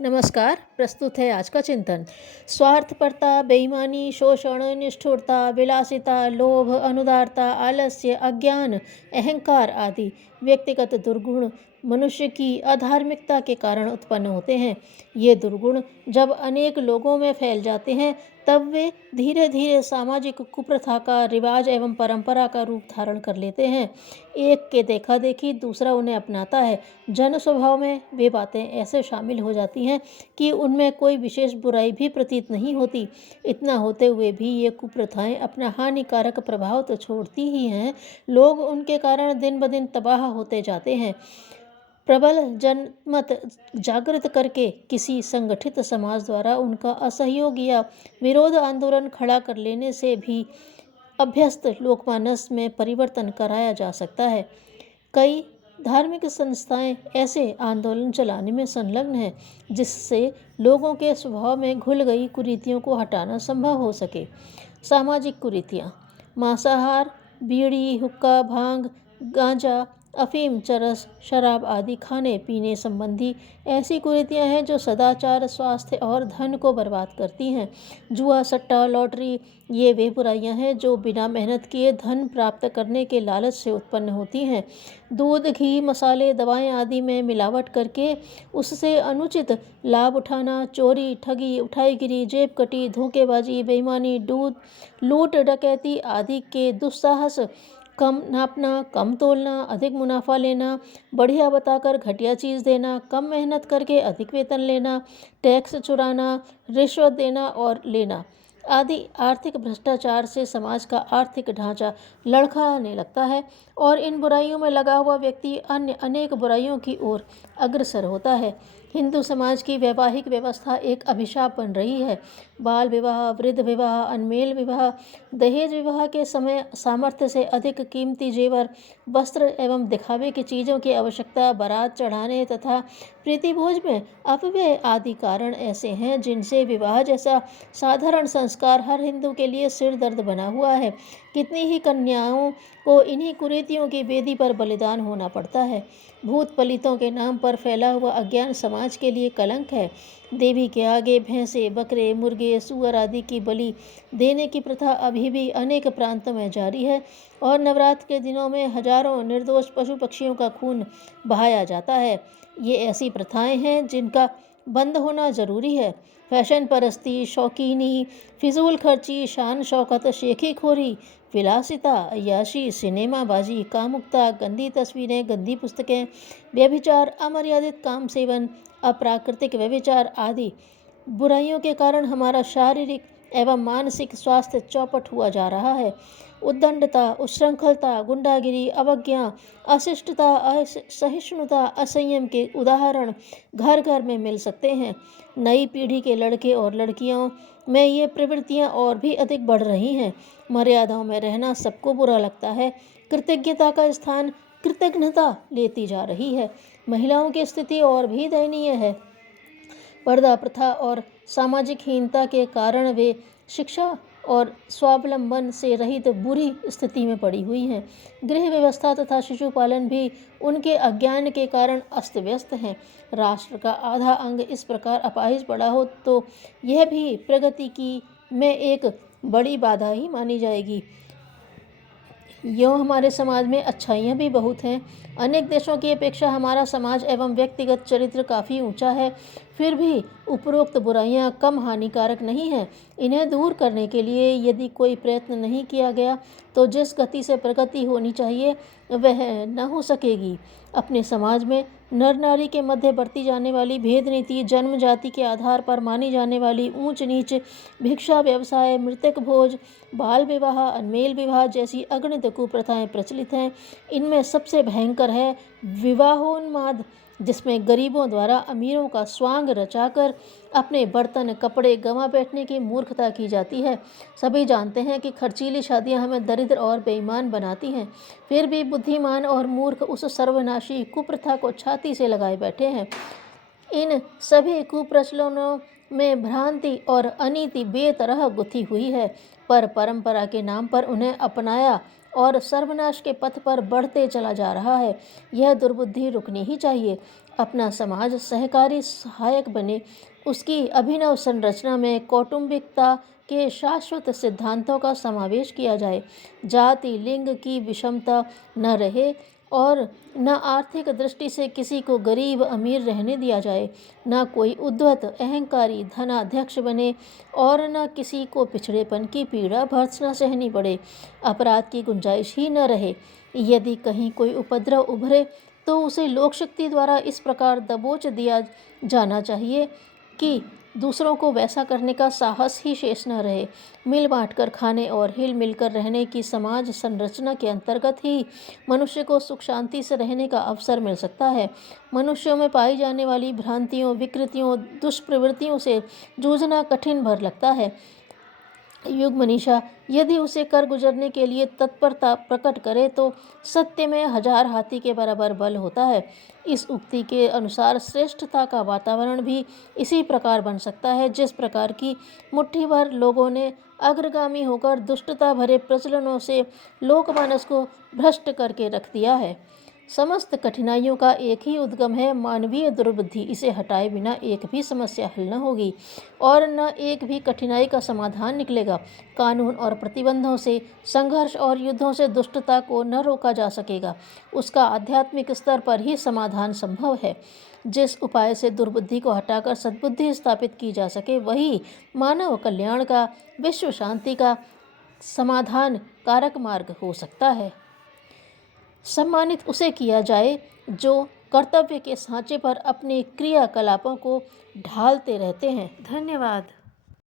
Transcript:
नमस्कार। प्रस्तुत है आज का चिंतन। स्वार्थपरता, बेईमानी, शोषण, निष्ठुरता, विलासिता, लोभ, अनुदारता, आलस्य, अज्ञान, अहंकार आदि व्यक्तिगत दुर्गुण मनुष्य की अधार्मिकता के कारण उत्पन्न होते हैं। ये दुर्गुण जब अनेक लोगों में फैल जाते हैं तब वे धीरे धीरे सामाजिक कुप्रथा का रिवाज एवं परंपरा का रूप धारण कर लेते हैं। एक के देखा देखी दूसरा उन्हें अपनाता है। जन स्वभाव में वे बातें ऐसे शामिल हो जाती हैं कि उनमें कोई विशेष बुराई भी प्रतीत नहीं होती। इतना होते हुए भी ये कुप्रथाएं अपना हानिकारक प्रभाव तो छोड़ती ही हैं, लोग उनके कारण दिन ब दिन तबाह होते जाते हैं। प्रबल जनमत जागृत करके किसी संगठित समाज द्वारा उनका असहयोग या विरोध आंदोलन खड़ा कर लेने से भी अभ्यस्त लोकमानस में परिवर्तन कराया जा सकता है। कई धार्मिक संस्थाएं ऐसे आंदोलन चलाने में संलग्न हैं जिससे लोगों के स्वभाव में घुल गई कुरीतियों को हटाना संभव हो सके। सामाजिक कुरीतियाँ: मांसाहार, बीड़ी, हुक्का, भांग, गांजा, अफीम, चरस, शराब आदि खाने पीने संबंधी ऐसी कुरीतियां हैं जो सदाचार, स्वास्थ्य और धन को बर्बाद करती हैं। जुआ, सट्टा, लॉटरी ये वे बुराइयां हैं जो बिना मेहनत किए धन प्राप्त करने के लालच से उत्पन्न होती हैं। दूध, घी, मसाले, दवाएं आदि में मिलावट करके उससे अनुचित लाभ उठाना, चोरी, ठगी, उठाईगिरी, जेबकटी, धोखेबाजी, बेईमानी, लूट, डकैती आदि के दुस्साहस, कम नापना, कम तोलना, अधिक मुनाफा लेना, बढ़िया बताकर घटिया चीज़ देना, कम मेहनत करके अधिक वेतन लेना, टैक्स चुराना, रिश्वत देना और लेना आदि आर्थिक भ्रष्टाचार से समाज का आर्थिक ढांचा लड़खड़ाने लगता है और इन बुराइयों में लगा हुआ व्यक्ति अन्य अनेक बुराइयों की ओर अग्रसर होता है। हिंदू समाज की वैवाहिक व्यवस्था एक अभिशाप बन रही है। बाल विवाह, वृद्ध विवाह, अनमेल विवाह, दहेज विवाह के समय सामर्थ्य से अधिक कीमती जेवर, वस्त्र एवं दिखावे की चीज़ों की आवश्यकता, बारात चढ़ाने तथा प्रीतिभोज में अपव्यय आदि कारण ऐसे हैं जिनसे विवाह जैसा साधारण संस्कार हर हिंदू के लिए सिर दर्द बना हुआ है। कितनी ही कन्याओं को इन्हीं कुरीतियों की बेदी पर बलिदान होना पड़ता है। भूत पलितों के नाम पर फैला हुआ अज्ञान समाज के लिए कलंक है। देवी के आगे भैंसे, बकरे, मुर्गे, सूअर आदि की बलि देने की प्रथा अभी भी अनेक प्रांतों में जारी है और नवरात्र के दिनों में हजारों निर्दोष पशु पक्षियों का खून बहाया जाता है। ये ऐसी प्रथाएं हैं जिनका बंद होना जरूरी है। फैशन परस्ती, शौकीनी, फिजूल खर्ची, शान शौकत, शेखी खोरी, विलासिता, अय्याशी, सिनेमाबाजी, कामुकता, गंदी तस्वीरें, गंदी पुस्तकें, व्यभिचार, अमर्यादित काम सेवन, अप्राकृतिक व्यभिचार आदि बुराइयों के कारण हमारा शारीरिक एवं मानसिक स्वास्थ्य चौपट हुआ जा रहा है। उद्दंडता, उच्छृंखलता, गुंडागिरी, अवज्ञा, अशिष्टता, असहिष्णुता, असंयम के उदाहरण घर घर में मिल सकते हैं। नई पीढ़ी के लड़के और लड़कियों में ये प्रवृत्तियां और भी अधिक बढ़ रही हैं। मर्यादाओं में रहना सबको बुरा लगता है। कृतज्ञता का स्थान कृतघ्नता लेती जा रही है। महिलाओं की स्थिति और भी दयनीय है। पर्दा प्रथा और सामाजिक हीनता के कारण वे शिक्षा और स्वावलंबन से रहित बुरी स्थिति में पड़ी हुई हैं। गृह व्यवस्था तथा शिशुपालन भी उनके अज्ञान के कारण अस्त व्यस्त हैं। राष्ट्र का आधा अंग इस प्रकार अपाहिज पड़ा हो तो यह भी प्रगति की में एक बड़ी बाधा ही मानी जाएगी। यूँ हमारे समाज में अच्छाइयाँ भी बहुत हैं। अनेक देशों की अपेक्षा हमारा समाज एवं व्यक्तिगत चरित्र काफ़ी ऊंचा है। फिर भी उपरोक्त बुराइयाँ कम हानिकारक नहीं हैं। इन्हें दूर करने के लिए यदि कोई प्रयत्न नहीं किया गया तो जिस गति से प्रगति होनी चाहिए वह न हो सकेगी। अपने समाज में नर नारी के मध्य बरती जाने वाली भेद नीति, जन्म जाति के आधार पर मानी जाने वाली ऊंच नीच, भिक्षा व्यवसाय, मृतक भोज, बाल विवाह, अनमेल विवाह जैसी अगणित कुप्रथाएं प्रचलित हैं। इनमें सबसे भयंकर है विवाहोन्माद, जिसमें गरीबों द्वारा अमीरों का स्वांग रचाकर अपने बर्तन कपड़े गंवा बैठने की मूर्खता की जाती है। सभी जानते हैं कि खर्चीली शादियां हमें दरिद्र और बेईमान बनाती हैं, फिर भी बुद्धिमान और मूर्ख उस सर्वनाशी कुप्रथा को छाती से लगाए बैठे हैं। इन सभी कुप्रचलनों में भ्रांति और अनीति बेतरह गुथी हुई है, पर परंपरा के नाम पर उन्हें अपनाया और सर्वनाश के पथ पर बढ़ते चला जा रहा है। यह दुर्बुद्धि रुकनी ही चाहिए। अपना समाज सहकारी सहायक बने, उसकी अभिनव संरचना में कौटुंबिकता के शाश्वत सिद्धांतों का समावेश किया जाए। जाति लिंग की विषमता न रहे और न आर्थिक दृष्टि से किसी को गरीब अमीर रहने दिया जाए, न कोई उद्धत अहंकारी धनाध्यक्ष बने और न किसी को पिछड़ेपन की पीड़ा भर्त्सना सहनी पड़े। अपराध की गुंजाइश ही न रहे। यदि कहीं कोई उपद्रव उभरे तो उसे लोक शक्ति द्वारा इस प्रकार दबोच दिया जाना चाहिए कि दूसरों को वैसा करने का साहस ही शेष न रहे। मिल बांट कर खाने और हिल मिलकर रहने की समाज संरचना के अंतर्गत ही मनुष्य को सुख शांति से रहने का अवसर मिल सकता है। मनुष्यों में पाई जाने वाली भ्रांतियों, विकृतियों, दुष्प्रवृत्तियों से जूझना कठिन भर लगता है। युग मनीषा यदि उसे कर गुजरने के लिए तत्परता प्रकट करे तो सत्य में 1000 हाथी के बराबर बल होता है। इस उक्ति के अनुसार श्रेष्ठता का वातावरण भी इसी प्रकार बन सकता है जिस प्रकार की मुट्ठी भर लोगों ने अग्रगामी होकर दुष्टता भरे प्रचलनों से लोकमानस को भ्रष्ट करके रख दिया है। समस्त कठिनाइयों का एक ही उद्गम है मानवीय दुर्बुद्धि। इसे हटाए बिना एक भी समस्या हल न होगी और न एक भी कठिनाई का समाधान निकलेगा। कानून और प्रतिबंधों से, संघर्ष और युद्धों से दुष्टता को न रोका जा सकेगा। उसका आध्यात्मिक स्तर पर ही समाधान संभव है। जिस उपाय से दुर्बुद्धि को हटाकर सद्बुद्धि स्थापित की जा सके वही मानव कल्याण का, विश्व शांति का समाधान कारक मार्ग हो सकता है। सम्मानित उसे किया जाए जो कर्तव्य के सांचे पर अपने क्रियाकलापों को ढालते रहते हैं। धन्यवाद।